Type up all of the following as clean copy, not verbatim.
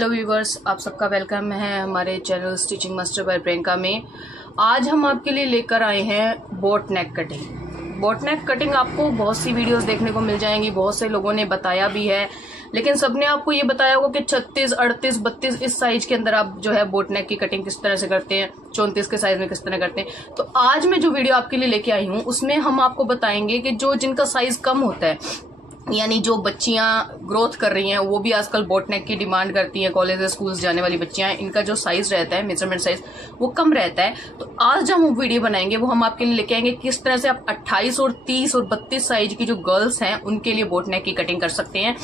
Hello viewers, आप सबका welcome है हमारे channel stitching master bye Priyanka में। आज हम आपके लिए लेकर आए हैं बोट नेक कटिंग। बोट नेक कटिंग आपको बहुत सी वीडियोस देखने को मिल जाएंगी, बहुत से लोगों ने बताया भी है, लेकिन सबने आपको ये बताया होगा कि 36, 38, 32 इस साइज के अंदर आप जो है बोट नेक की कटिंग किस तरह से करते हैं, 34 के साइज में किस तरह करते हैं। तो आज मैं जो वीडियो आपके लिए लेके आई हूँ उसमें हम आपको बताएंगे कि जो जिनका साइज कम होता है, यानी जो बच्चियां ग्रोथ कर रही हैं, वो भी आजकल बोट नेक की डिमांड करती हैं। कॉलेज स्कूल्स जाने वाली बच्चियां, इनका जो साइज रहता है, मेजरमेंट साइज, वो कम रहता है। तो आज जो हम वीडियो बनाएंगे वो हम आपके लिए लेके आएंगे किस तरह से आप 28 और 30 और 32 साइज की जो गर्ल्स हैं उनके लिए बोट नेक की कटिंग कर सकते हैं।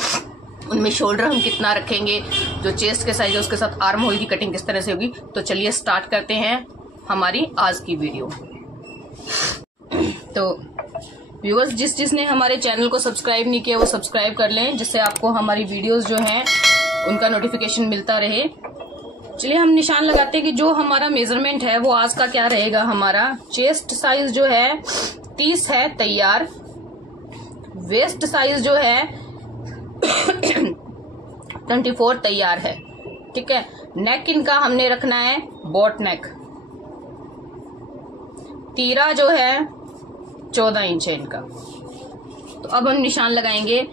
उनमें शोल्डर हम कितना रखेंगे, जो चेस्ट के साइज है उसके साथ आर्म होल की कटिंग किस तरह से होगी। तो चलिए स्टार्ट करते हैं हमारी आज की वीडियो। तो व्यूअर्स, जिसने हमारे चैनल को सब्सक्राइब नहीं किया वो सब्सक्राइब कर लें, जिससे आपको हमारी वीडियोस जो हैं उनका नोटिफिकेशन मिलता रहे। चलिए हम निशान लगाते हैं कि जो हमारा मेजरमेंट है वो आज का क्या रहेगा। हमारा चेस्ट साइज जो है 30 है तैयार, वेस्ट साइज जो है 24 तैयार है, ठीक है। नेक इनका हमने रखना है बोट नेक, तीरा जो है 14 इंच है इनका। तो अब हम निशान लगाएंगे।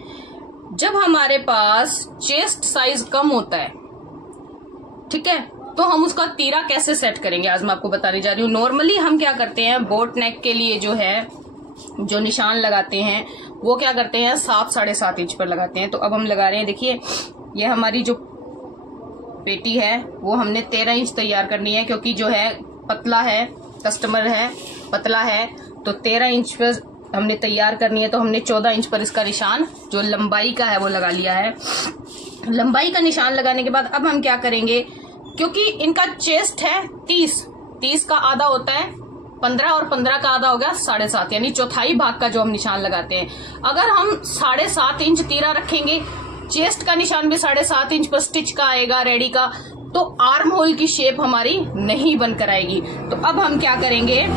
जब हमारे पास चेस्ट साइज कम होता है, ठीक है, तो हम उसका तीरा कैसे सेट करेंगे आज मैं आपको बताने जा रही हूँ। नॉर्मली हम क्या करते हैं, बोट नेक के लिए जो है जो निशान लगाते हैं वो क्या करते हैं, 7-7.5 इंच पर लगाते हैं। तो अब हम लगा रहे हैं, देखिए ये हमारी जो पेटी है वो हमने 13 इंच तैयार करनी है, क्योंकि जो है पतला है, कस्टमर है पतला है, तो 13 इंच पर हमने तैयार करनी है। तो हमने 14 इंच पर इसका निशान जो लंबाई का है वो लगा लिया है। लंबाई का निशान लगाने के बाद अब हम क्या करेंगे, क्योंकि इनका चेस्ट है 30 का आधा होता है 15 और 15 का आधा हो गया 7.5, यानी चौथाई भाग का जो हम निशान लगाते हैं। अगर हम 7.5 इंच तीरा रखेंगे, चेस्ट का निशान भी 7.5 इंच पर स्टिच का आएगा रेडी का, तो आर्म होल की शेप हमारी नहीं बनकर आएगी। तो अब हम क्या करेंगे,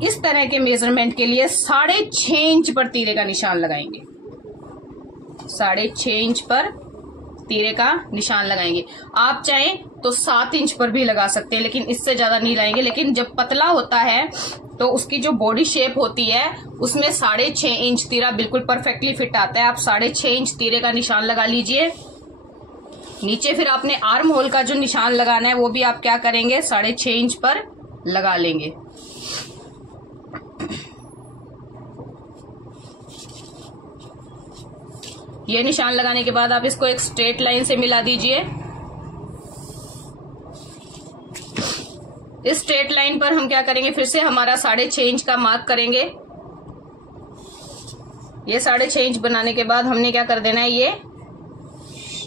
इस तरह के मेजरमेंट के लिए 6.5 इंच पर तीरे का निशान लगाएंगे। 6.5 इंच पर तीरे का निशान लगाएंगे। आप चाहें तो 7 इंच पर भी लगा सकते हैं, लेकिन इससे ज्यादा नहीं लगाएंगे। लेकिन जब पतला होता है तो उसकी जो बॉडी शेप होती है उसमें 6.5 इंच तीरा बिल्कुल परफेक्टली फिट आता है। आप 6.5 इंच तीरे का निशान लगा लीजिए। नीचे फिर आपने आर्म होल का जो निशान लगाना है वो भी आप क्या करेंगे, 6.5 इंच पर लगा लेंगे। ये निशान लगाने के बाद आप इसको एक स्ट्रेट लाइन से मिला दीजिए। इस स्ट्रेट लाइन पर हम क्या करेंगे, फिर से हमारा 6.5 इंच का मार्क करेंगे। ये 6.5 इंच बनाने के बाद हमने क्या कर देना है, ये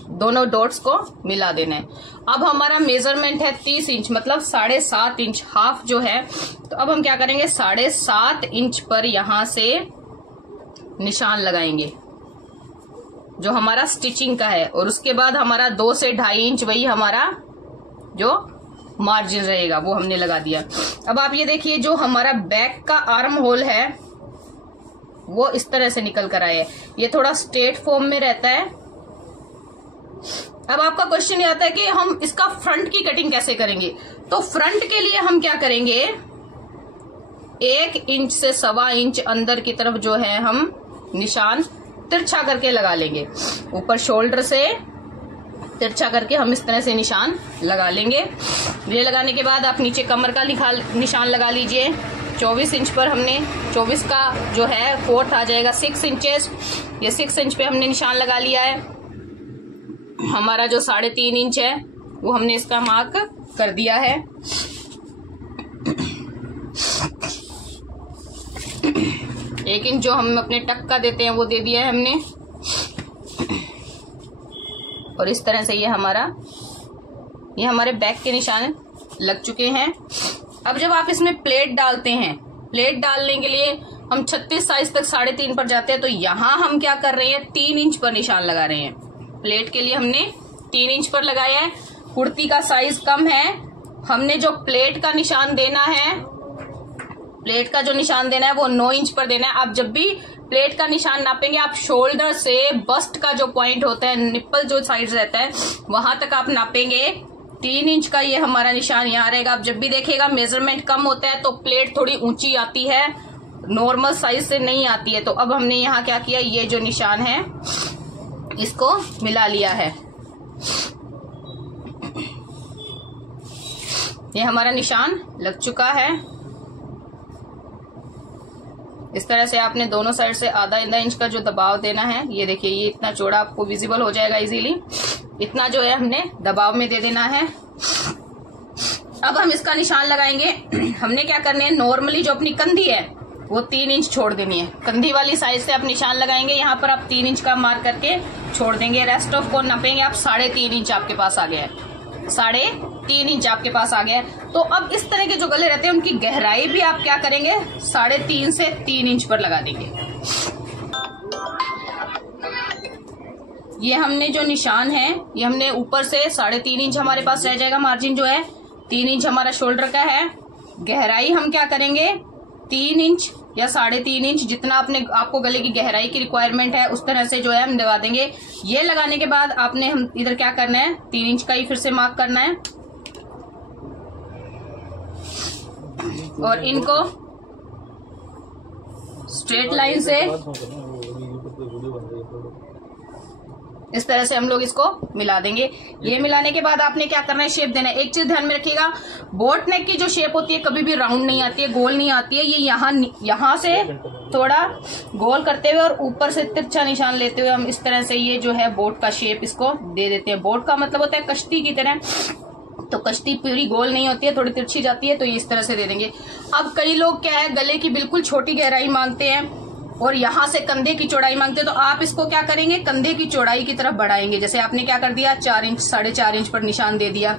दोनों डॉट्स को मिला देना है। अब हमारा मेजरमेंट है 30 इंच, मतलब 7.5 इंच, हाफ जो है। तो अब हम क्या करेंगे, 7.5 इंच पर यहां से निशान लगाएंगे जो हमारा स्टिचिंग का है, और उसके बाद हमारा 2 से 2.5 इंच वही हमारा जो मार्जिन रहेगा वो हमने लगा दिया। अब आप ये देखिए, जो हमारा बैक का आर्म होल है वो इस तरह से निकल कर आया है। ये थोड़ा स्ट्रेट फॉर्म में रहता है। अब आपका क्वेश्चन ये आता है कि हम इसका फ्रंट की कटिंग कैसे करेंगे। तो फ्रंट के लिए हम क्या करेंगे, 1 इंच से 1.25 इंच अंदर की तरफ जो है हम निशान तिरछा करके लगा लेंगे। ऊपर शोल्डर से तिरछा करके हम इस तरह से निशान लगा लेंगे। ये लगाने के बाद आप नीचे कमर का निशान लगा लीजिए। 24 इंच पर हमने, 24 का जो है 4th आ जाएगा 6 इंचेस। ये 6 इंच पे हमने निशान लगा लिया है। हमारा जो 3.5 इंच है वो हमने इसका मार्क कर दिया है। एक इंच जो हम अपने टक का देते हैं वो दे दिया है हमने। और इस तरह से ये हमारे बैक के निशान लग चुके हैं। अब जब आप इसमें प्लेट डालते हैं, प्लेट डालने के लिए हम 36 साइज तक 3.5 पर जाते हैं। तो यहां हम क्या कर रहे हैं, 3 इंच पर निशान लगा रहे हैं। प्लेट के लिए हमने 3 इंच पर लगाया है। कुर्ती का साइज कम है, हमने जो प्लेट का निशान देना है, प्लेट का जो निशान देना है वो 9 इंच पर देना है। आप जब भी प्लेट का निशान नापेंगे आप शोल्डर से बस्ट का जो पॉइंट होता है, निप्पल जो साइड रहता है वहां तक आप नापेंगे। 3 इंच का ये हमारा निशान यहाँ रहेगा। आप जब भी देखिएगा मेजरमेंट कम होता है तो प्लेट थोड़ी ऊंची आती है, नॉर्मल साइज से नहीं आती है। तो अब हमने यहाँ क्या किया, ये जो निशान है इसको मिला लिया है। ये हमारा निशान लग चुका है। इस तरह से आपने दोनों साइड से आधा इंच का जो दबाव देना है, ये देखिए ये इतना चौड़ा आपको विजिबल हो जाएगा इजीली। इतना जो है हमने दबाव में दे देना है। अब हम इसका निशान लगाएंगे। हमने क्या करना है, नॉर्मली जो अपनी कंधी है वो 3 इंच छोड़ देनी है। कंधी वाली साइड से आप निशान लगाएंगे, यहाँ पर आप 3 इंच का मार्क करके छोड़ देंगे। रेस्ट ऑफ को नापेंगे आप 3.5 इंच आपके पास आ गया है, 3.5 इंच आपके पास आ गया है। तो अब इस तरह के जो गले रहते हैं उनकी गहराई भी आप क्या करेंगे, 3.5 से 3 इंच पर लगा देंगे। ये हमने जो निशान है ये हमने ऊपर से 3.5 इंच हमारे पास रह जाएगा। मार्जिन जो है 3 इंच हमारा शोल्डर का है। गहराई हम क्या करेंगे, 3 इंच या 3.5 इंच, जितना आपको गले की गहराई की रिक्वायरमेंट है उस तरह से जो है हम लगा देंगे। ये लगाने के बाद आपने हम इधर क्या करना है, 3 इंच का ही फिर से मार्क करना है और इनको स्ट्रेट लाइन से इस तरह से हम लोग इसको मिला देंगे। ये मिलाने के बाद आपने क्या करना है, शेप देना है। एक चीज ध्यान में रखिएगा, बोट नेक की जो शेप होती है कभी भी राउंड नहीं आती है, गोल नहीं आती है। ये यहाँ से थोड़ा गोल करते हुए और ऊपर से तिरछा निशान लेते हुए हम इस तरह से ये जो है बोट का शेप इसको दे देते हैं। बोट का मतलब होता है कश्ती की तरह, तो कश्ती पूरी गोल नहीं होती है, थोड़ी तिरछी जाती है, तो ये इस तरह से दे देंगे। अब कई लोग क्या है, गले की बिल्कुल छोटी गहराई मांगते हैं और यहाँ से कंधे की चौड़ाई मांगते हैं, तो आप इसको क्या करेंगे, कंधे की चौड़ाई की तरफ बढ़ाएंगे। जैसे आपने क्या कर दिया, 4 इंच 4.5 इंच पर निशान दे दिया।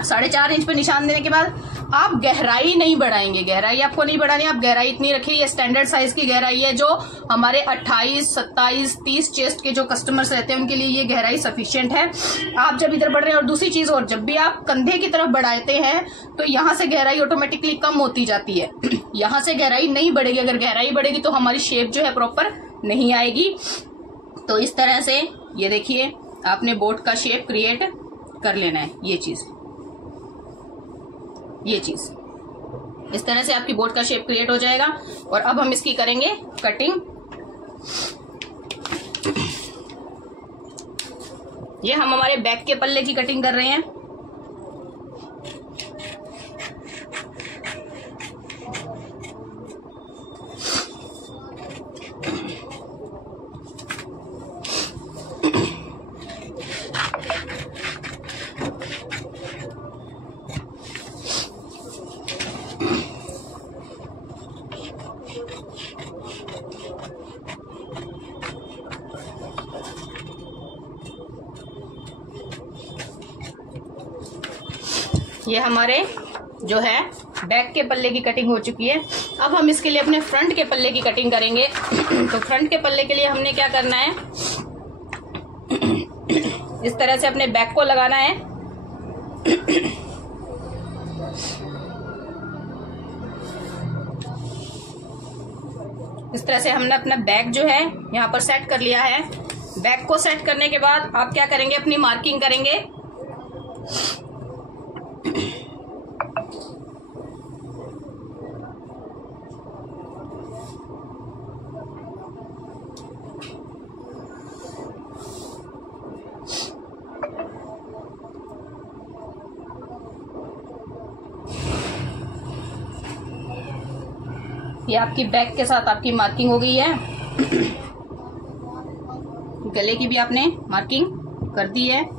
4.5 इंच पर निशान देने के बाद आप गहराई नहीं बढ़ाएंगे, गहराई आपको नहीं बढ़ानी, आप गहराई इतनी रखिए। ये स्टैंडर्ड साइज की गहराई है, जो हमारे 28, 27, 30 चेस्ट के जो कस्टमर्स रहते हैं उनके लिए ये गहराई सफिशिएंट है। आप जब इधर बढ़ रहे हैं, और दूसरी चीज और, जब भी आप कंधे की तरफ बढ़ाते हैं तो यहाँ से गहराई ऑटोमेटिकली कम होती जाती है। यहाँ से गहराई नहीं बढ़ेगी, अगर गहराई बढ़ेगी तो हमारी शेप जो है प्रॉपर नहीं आएगी। तो इस तरह से ये देखिए आपने बोट का शेप क्रिएट कर लेना है। ये चीज इस तरह से आपकी बोट का शेप क्रिएट हो जाएगा। और अब हम इसकी करेंगे कटिंग। ये हम हमारे बैक के पल्ले की कटिंग कर रहे हैं। ये हमारे जो है बैक के पल्ले की कटिंग हो चुकी है। अब हम इसके लिए अपने फ्रंट के पल्ले की कटिंग करेंगे। तो फ्रंट के पल्ले के लिए हमने क्या करना है, इस तरह से अपने बैक को लगाना है। इस तरह से हमने अपना बैक जो है यहाँ पर सेट कर लिया है। बैक को सेट करने के बाद आप क्या करेंगे, अपनी मार्किंग करेंगे। ये आपकी बैक के साथ आपकी मार्किंग हो गई है। गले की भी आपने मार्किंग कर दी है।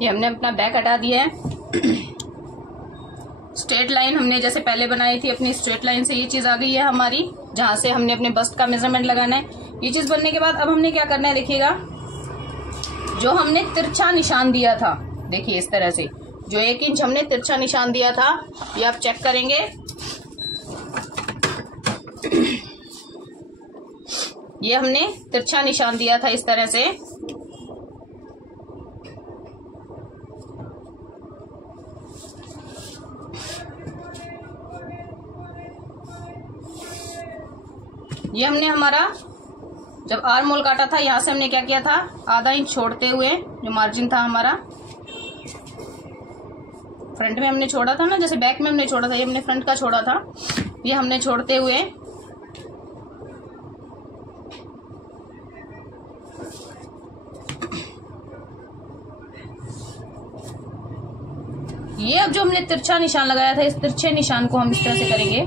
ये हमने अपना बैक हटा दिया है। स्ट्रेट लाइन हमने जैसे पहले बनाई थी, अपनी स्ट्रेट लाइन से ये चीज आ गई है हमारी, जहां से हमने अपने बस्ट का मेजरमेंट लगाना है। ये चीज बनने के बाद अब हमने क्या करना है, देखिएगा जो हमने तिरछा निशान दिया था, देखिए इस तरह से जो 1 इंच हमने तिरछा निशान दिया था, ये आप चेक करेंगे। ये हमने तिरछा निशान दिया था इस तरह से। ये हमने हमारा जब आर्म होल काटा था, यहां से हमने क्या किया था, आधा इंच छोड़ते हुए जो मार्जिन था हमारा, फ्रंट में हमने छोड़ा था ना, जैसे बैक में हमने छोड़ा था, ये हमने फ्रंट का छोड़ा था, ये हमने छोड़ते हुए ये अब जो हमने तिरछा निशान लगाया था, इस तिरछे निशान को हम इस तरह से करेंगे।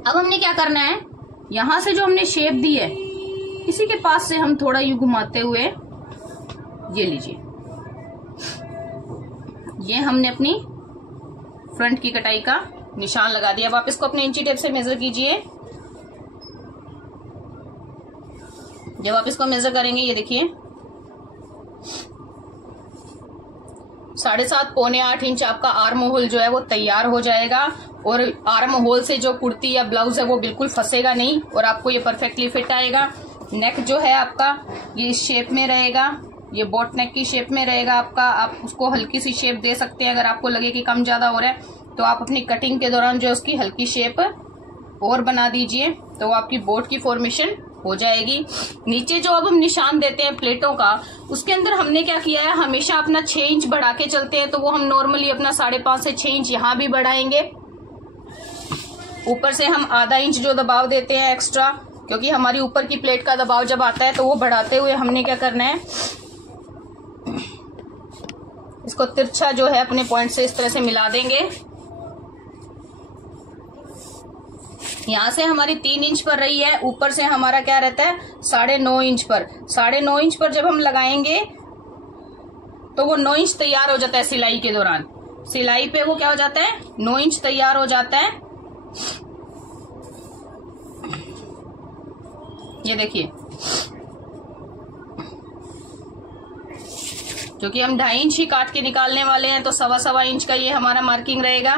अब हमने क्या करना है, यहां से जो हमने शेप दी है, इसी के पास से हम थोड़ा यूं घुमाते हुए, ये लीजिए, ये हमने अपनी फ्रंट की कटाई का निशान लगा दिया। अब आप इसको अपने इंची टेप से मेजर कीजिए। जब आप इसको मेजर करेंगे, ये देखिए 7.5 पौने 8 इंच आपका आर्म होल जो है वो तैयार हो जाएगा। और आर्म होल से जो कुर्ती या ब्लाउज है वो बिल्कुल फंसेगा नहीं और आपको ये परफेक्टली फिट आएगा। नेक जो है आपका ये इस शेप में रहेगा, ये बोट नेक की शेप में रहेगा आपका। आप उसको हल्की सी शेप दे सकते हैं, अगर आपको लगे कि कम ज्यादा हो रहा है तो आप अपनी कटिंग के दौरान जो उसकी हल्की शेप और बना दीजिए, तो वो आपकी बोट की फॉर्मेशन हो जाएगी। नीचे जो अब हम निशान देते हैं प्लेटों का, उसके अंदर हमने क्या किया है, हमेशा अपना 6 इंच बढ़ा के चलते हैं, तो वो हम नॉर्मली अपना 5.5 से 6 इंच यहां भी बढ़ाएंगे। ऊपर से हम आधा इंच जो दबाव देते हैं एक्स्ट्रा, क्योंकि हमारी ऊपर की प्लेट का दबाव जब आता है तो वो बढ़ाते हुए हमने क्या करना है, इसको तिरछा जो है अपने पॉइंट से इस तरह से मिला देंगे। यहां से हमारी 3 इंच पर रही है, ऊपर से हमारा क्या रहता है 9.5 इंच पर। 9.5 इंच पर जब हम लगाएंगे तो वो 9 इंच तैयार हो जाता है सिलाई के दौरान। सिलाई पे वो क्या हो जाता है, 9 इंच तैयार हो जाता है। ये देखिए, क्योंकि हम 2.5 इंच ही काट के निकालने वाले हैं, तो 1.25 इंच का ये हमारा मार्किंग रहेगा।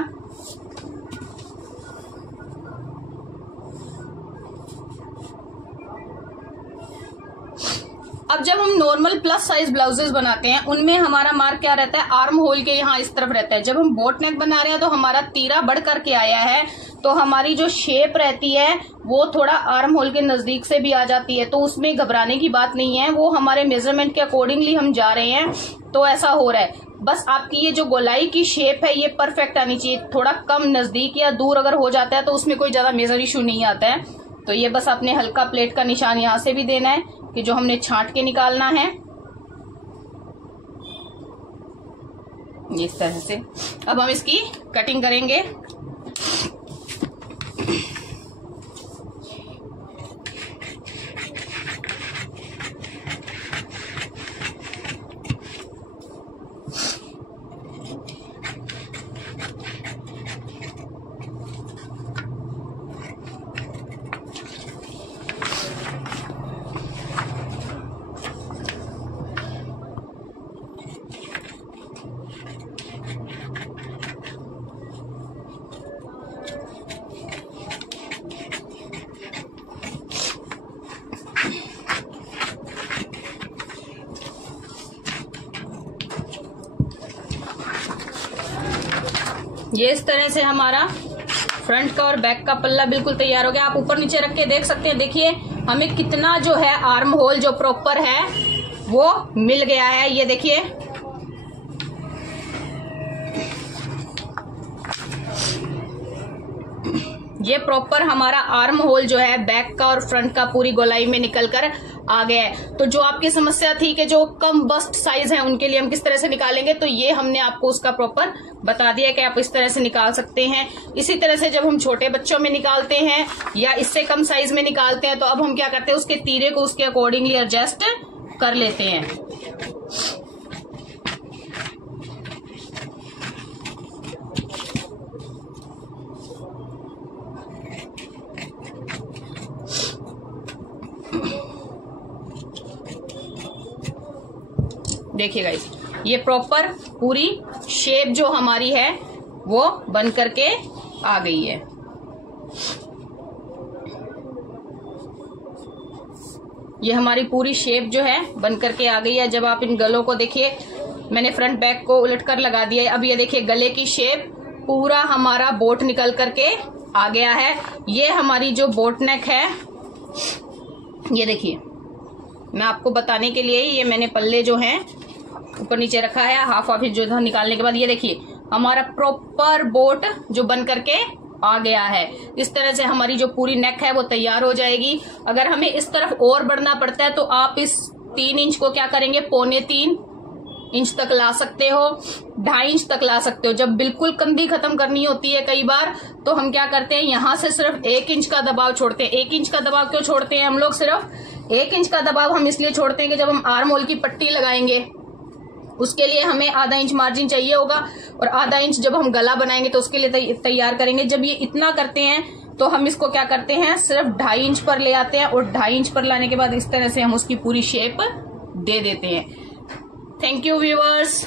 अब जब हम नॉर्मल प्लस साइज ब्लाउजेस बनाते हैं, उनमें हमारा मार्क क्या रहता है, आर्म होल के यहाँ इस तरफ रहता है। जब हम बोट नेक बना रहे हैं तो हमारा तीरा बढ़ करके आया है, तो हमारी जो शेप रहती है वो थोड़ा आर्म होल के नजदीक से भी आ जाती है, तो उसमें घबराने की बात नहीं है। वो हमारे मेजरमेंट के अकॉर्डिंगली हम जा रहे हैं, तो ऐसा हो रहा है। बस आपकी ये जो गोलाई की शेप है ये परफेक्ट आनी चाहिए। थोड़ा कम नजदीक या दूर अगर हो जाता है तो उसमें कोई ज्यादा मेजर इशू नहीं आता है। तो ये बस आपने हल्का प्लेट का निशान यहाँ से भी देना है कि जो हमने छांट के निकालना है, इस तरह से। अब हम इसकी कटिंग करेंगे। ये इस तरह से हमारा फ्रंट का और बैक का पल्ला बिल्कुल तैयार हो गया। आप ऊपर नीचे रख के देख सकते हैं। देखिए हमें कितना जो है आर्म होल जो प्रॉपर है वो मिल गया है। ये देखिए, ये प्रॉपर हमारा आर्म होल जो है बैक का और फ्रंट का पूरी गोलाई में निकल कर आ गया है। तो जो आपकी समस्या थी कि जो कम बस्ट साइज है उनके लिए हम किस तरह से निकालेंगे, तो ये हमने आपको उसका प्रॉपर बता दिया कि आप इस तरह से निकाल सकते हैं। इसी तरह से जब हम छोटे बच्चों में निकालते हैं या इससे कम साइज में निकालते हैं, तो अब हम क्या करते हैं, उसके तीरे को उसके अकॉर्डिंगली एडजस्ट कर लेते हैं। देखिए गाइस, ये प्रॉपर पूरी शेप जो हमारी है वो बन करके आ गई है। ये हमारी पूरी शेप जो है बन करके आ गई है। जब आप इन गलों को देखिए, मैंने फ्रंट बैक को उलट कर लगा दिया है। अब ये देखिए गले की शेप पूरा हमारा बोट निकल करके आ गया है। ये हमारी जो बोट नेक है, ये देखिए, मैं आपको बताने के लिए ये मैंने पल्ले जो हैं ऊपर नीचे रखा है, हाफ इंच जो था निकालने के बाद ये देखिए हमारा प्रॉपर बोट जो बन करके आ गया है। इस तरह से हमारी जो पूरी नेक है वो तैयार हो जाएगी। अगर हमें इस तरफ और बढ़ना पड़ता है तो आप इस 3 इंच को क्या करेंगे, 2.25 इंच तक ला सकते हो, 2.5 इंच तक ला सकते हो। जब बिल्कुल कंधी खत्म करनी होती है कई बार, तो हम क्या करते हैं, यहां से सिर्फ 1 इंच का दबाव छोड़ते हैं। 1 इंच का दबाव क्यों छोड़ते हैं हम लोग? सिर्फ 1 इंच का दबाव हम इसलिए छोड़ते हैं कि जब हम आर्म होल की पट्टी लगाएंगे उसके लिए हमें आधा इंच मार्जिन चाहिए होगा, और आधा इंच जब हम गला बनाएंगे तो उसके लिए तैयार करेंगे। जब ये इतना करते हैं तो हम इसको क्या करते हैं, सिर्फ 2.5 इंच पर ले आते हैं, और 2.5 इंच पर लाने के बाद इस तरह से हम उसकी पूरी शेप दे देते हैं। Thank you viewers.